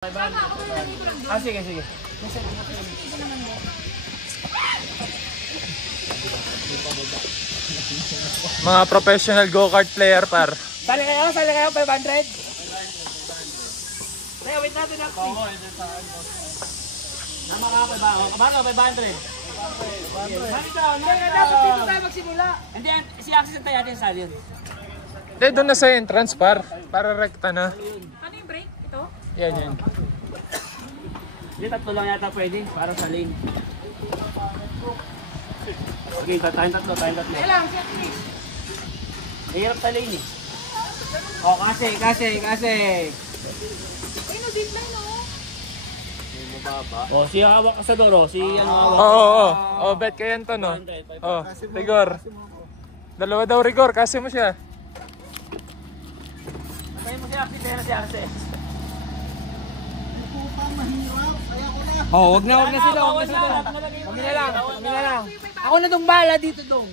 Sige, sige. Mga professional go-kart player par. Sali kayo, 500. Kaya wait natin na. Nama ka ba? Kamano 500. Dapat dito tayo magsimula. Hindi, si Axis tayo natin sa yun. Hindi, doon na sa entrance par. Para rekta na. Ano yung break? Ito? Yan, yan. Hindi, tatlo lang yata pwede para sa lane. Okay, tayong tatlo. Kailang, siya finish. Hirap sa lane eh. Oh, kasi. Ay, no, big line, oh. Oh, si hawak ka sa doro. Si ano hawak. Oo. Oh, bet kayo yan to, no? Oh, rigor. Dalawa daw rigor, kasi mo siya. Kaya mo si Axis, kaya na si Axis. Oh, wag na sila. Wag na lang. Ako na dong bala dito dong.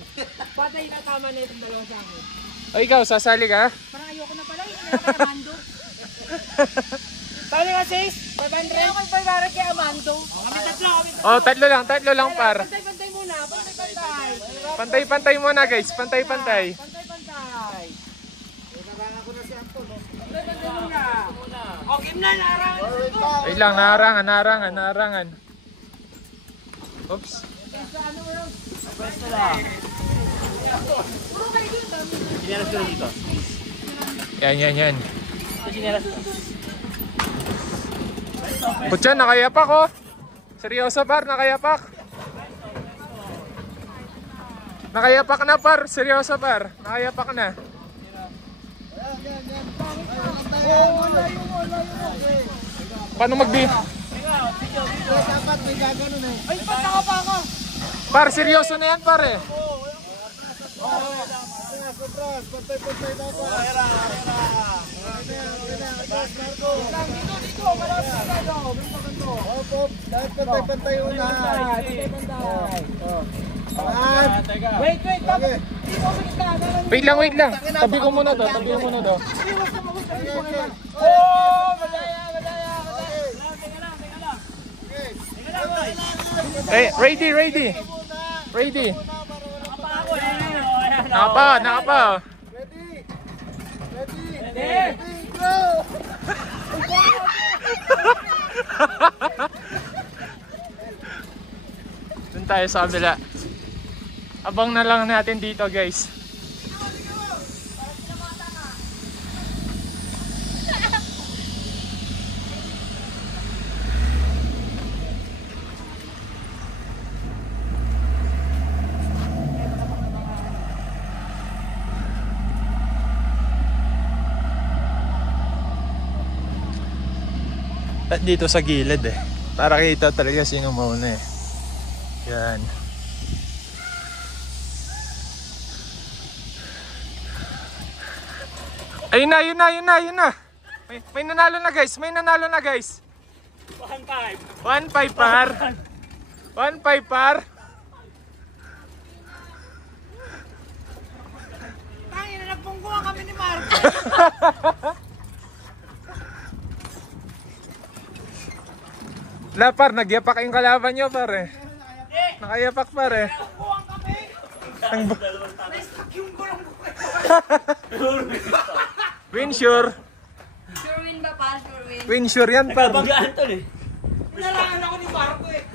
Patay na tama na itong dalawa sa akin. O ikaw, sasali ka? Parang ayoko na pala, hindi na kay Amando. Sali ka, sis. 500. Hindi ako nagpagkarat kay Amando. Kami tatlo. Oh, tatlo lang par. Pantay-pantay muna, pantay-pantay. Pantay-pantay muna guys, pantay-pantay. Pantay-pantay. Oh, game na, narangan. Wait lang, naharangan. Oops. Pwesto lang. Sinelas ko na dito. Yan. Sinelas ko. Putya, nakayapak oh. Seryoso par, nakayapak. Nakayapak na par, seryoso par. Nakayapak na. Paano magbi? Dapat may gaganon eh. Ay, pataka pa ako. Par, seryoso na yan par eh. Pantay-pantay dapat. Dito, malapit na tayo. Hop. Dapat pantay-pantay una. Pantay-pantay. Wait. Bakit? Dito ako magkita. Wait lang. Tabi ko muna to. Oh, madaya. Eh, ready. Nakapa. Ready, go! Doon tayo sa kabila. Abang na lang natin dito guys. At dito sa gilid eh. Para kita talaga sino mauna eh. Yan. Ayun na. May nanalo na guys. 1-5 par. 1-5 par. Tangina, nagpungguan kami ni Marco. La par, nagyapak yung kalaban nyo par eh. Nakayapak par eh. Nagpungguan kami. Na-stuck yung gulong ko. Win sure. Sure win ba pa? Sure win. Win sure yan par. Nagkabagaan to eh. Narangan ako ni Marco eh.